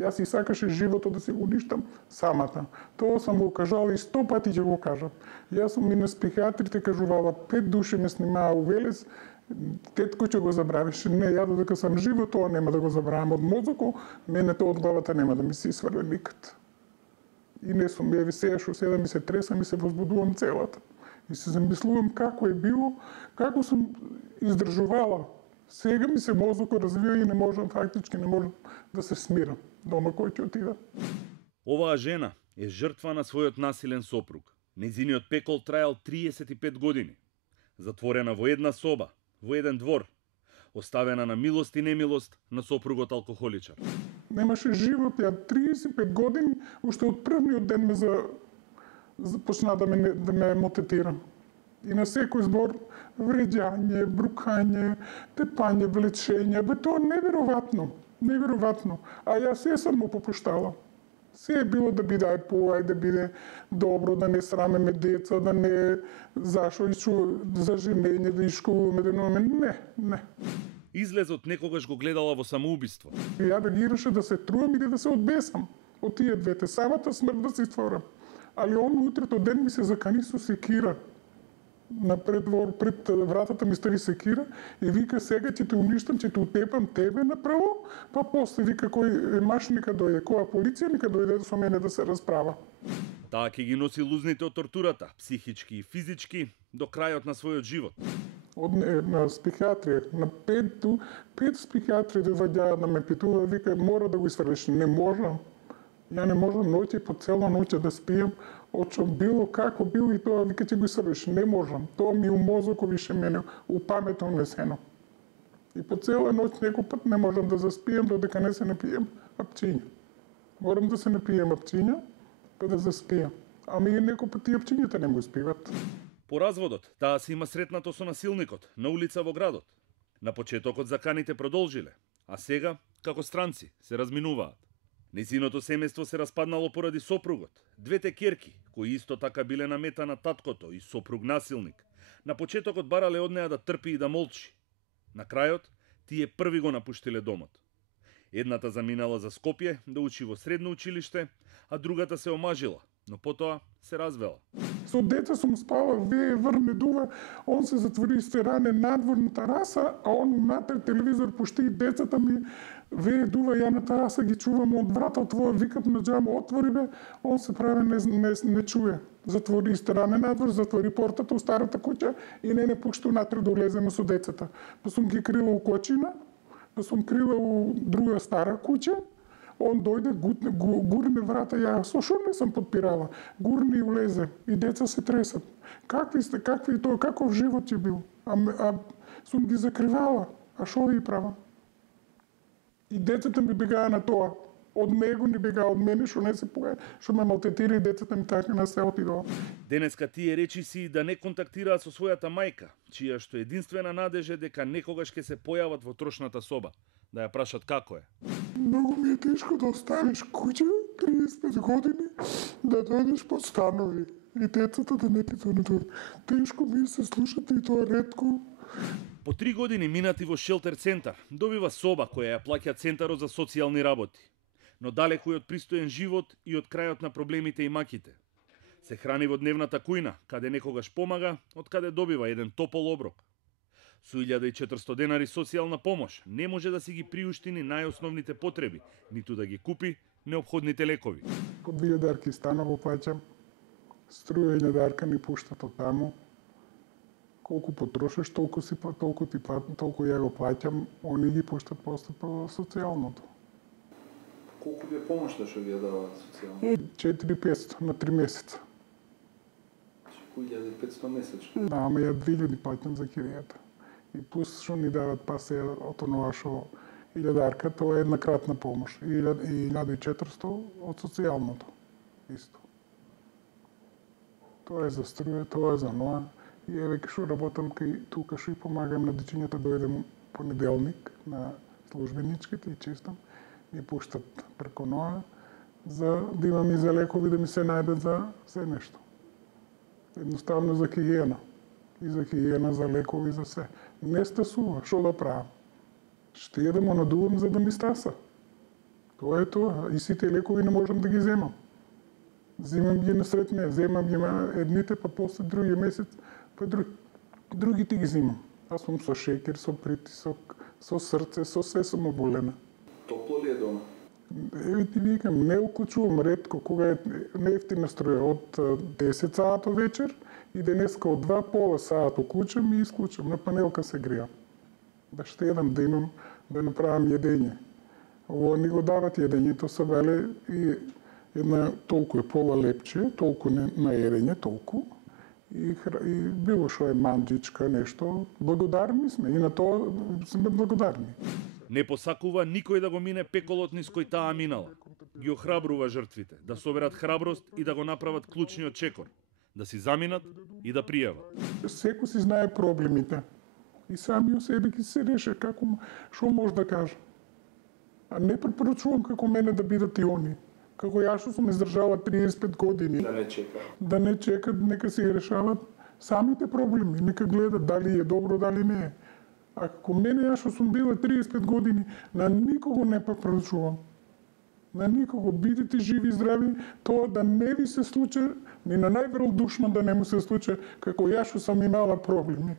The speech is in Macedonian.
Јас и сакаше животот да се го уништам самата. Тоа сам го кажала и 100 пати ќе го кажам. Јас сум и на психијатрите кажувала, 5 души ме снимаа у Велес, тетко ќе го забравиш. Не, ја додека сам живо, тоа нема да го забравам од мозоко, мене тоа од главата нема да ми се сврли никад. И не сум, еви сега што седа ми се тресам и се возбудувам целата. И се замислувам како е било, како сум издржувала. Сега ми се мозокот развива и не можам, фактички не можам да се смирам. Дома кој ќе отида. Оваа жена е жртва на својот насилен сопруг. Нејзиниот пекол траел 35 години. Затворена во една соба, во еден двор. Оставена на милост и немилост на сопругот алкохоличар. Немаше живот, ја 35 години, уште од првниот ден почна да ме мотетира. И на секој збор вреđање, брукање, тепање, влечење, тоа неверојатно, неверојатно. А јас се сам му попуштала. Се е било да биде ајде да биде добро, да не срамеме деца, да не зашо за женење, да ишкуваме, да не. Излезот некогаш го гледала во самоубиство. Ја да гираше да се трувам или да се одбесам од тие двете, самата смрт да се створам. Али он утрето ден ми се закани со секира. На предвор, пред вратата ми стави секира и вика сега ќе те уништам, ќе те утепам тебе направо, па после вика кој маш нека дојде, која полиција нека дојде со мене да се расправа. Таа ќе ги носи лузните од тортурата, психички и физички, до крајот на својот живот. На психијатрија, на 5 психијатри доаѓаа да ме питува, вика мора да го сврлиш, не можам. Ја не можам ноќе по цела ноќ да спијам, очом било како било и тоа вика ќе го сврлиш, не можам. Тоа ми у мозокот више мене, у паметот унесено. И по цела ноќ некој пат не можам да заспијам додека не се напијам апчиња. Морам да се напијам апчиња, па да заспијам. Ами и некој пат и апчињата не му успиват. По разводот, таа се има сретнато со насилникот на улица во градот. На почетокот заканите продолжиле, а сега, како странци, се разминуваат. Нејзиното семејство се распаднало поради сопругот. Двете ќерки, кои исто така биле на мета на таткото и сопруг насилник, на почетокот барале од неа да трпи и да молчи. На крајот, тие први го напуштиле домот. Едната заминала за Скопје да учи во средно училиште, а другата се омажила, но потоа се развела. Со деца сум спала, вее врне дува, он се затвори стеране надвор на тараса, а он унатре телевизор пушти и децата ми вее дува, ја на тараса ги чувам од врата отвора, викат на џамо, отвори бе, он се прави не чуе. Затвори стеране надвор, затвори портата у старата куќа и не пушти унатре да улеземе со децата. Па сум ги крила у кочина, па сум крила у друга стара куќа, он дојде, гурне врата, ја со шо не сам подпирала. Гурне и улезе, и деца се тресат. Какви сте, тоа, каков живот ќе бил? А сум ги закривала, а шо ви права? И децата ми бегаа на тоа. Од него не бегаа, од мене, шо не се пога, шо ме малтетира и децата ми така на се отидоа. Денеска тие речи си да не контактираат со својата мајка, чија што единствена надеж е дека некогаш ќе се појават во трошната соба, да ја прашат како е. Многу ми е тешко да оставиш куќа, 35 години, да дојдеш по станови и децата да не ти донедат. Тешко ми се слушате и тоа ретко. По 3 години минати во шелтер центар, добива соба која ја плаќа Центарот за социјални работи. Но далеку и од пристоен живот и од крајот на проблемите и маките. Се храни во дневната кујна, каде некогаш помага, од каде добива еден топол оброк. Со 1400 денари социјална помош не може да си ги приушти ни најосновните потреби, ниту да ги купи неопходните лекови. По 2000 дарки станово плаќам, струја 1000 дарка ми пуштат од таму. Колку потрошиш, толку ја го плаќам, они ги пуштат после по социјалното. Колку ви е помошта што ви ја дава социјално? 4500 на 3 месеца. 1500 месечно? Да, ама ја 2000 плаќам за киријата. И плюс што ни дават пасе од онова што 1000 дарка, тоа е еднакратна помош. И 1400 од социјалното. Исто. Тоа е за струја, тоа е за ноа. И еве што работам тука што и помагам на дечињата, дојдем понеделник на службеничките и чистам. Ми пуштат преко ноа за да имам и за лекови да ми се најдат за се нешто. Едноставно за хигиена. И за хигиена, за лекови, за се. Не стасува, што да правам? Ще ја да му надувам за да ми стаса. Тоа е тоа. И сите лекови не можам да ги земам. Земам ги насред не, земам ги едните, па после другиот месец, па другите ги земам. Аз сум со шекер, со притисок, со срце, со све сум оболена. Топло ли е дома? Еве ти викам, не уклучувам ретко, кога е неефтина струја од 10 саато вечер и денеска од 2 пола саат уклучам и исклучам, на панелка се греам. Да штедам, да имам, да направам једење. Ово ни го дават једењето со веле и една толку е пола лепче, толку не на едење, толку. И било што е манџичка, нешто. Благодарни сме и на тоа сме благодарни. Не посакува никој да го мине пеколот низ кој таа минала. Ги охрабрува жртвите да соберат храброст и да го направат клучниот чекор, да си заминат и да пријават. Секој си знае проблемите. И сами од себе ги се реше, што може да кажа. А не препорачувам како мене да бидат и они. Како јас што сум издржала 35 години. Да не чека. Да не чекат, нека си решават самите проблеми, нека гледат дали е добро, дали не е. А како мене, јас што сум била 35 години, на никого не препорачувам. На никого. Бидете живи и здрави, тоа да не ви се случи, ни на највелодушно да не му се случи, како јас што сам имала проблеми.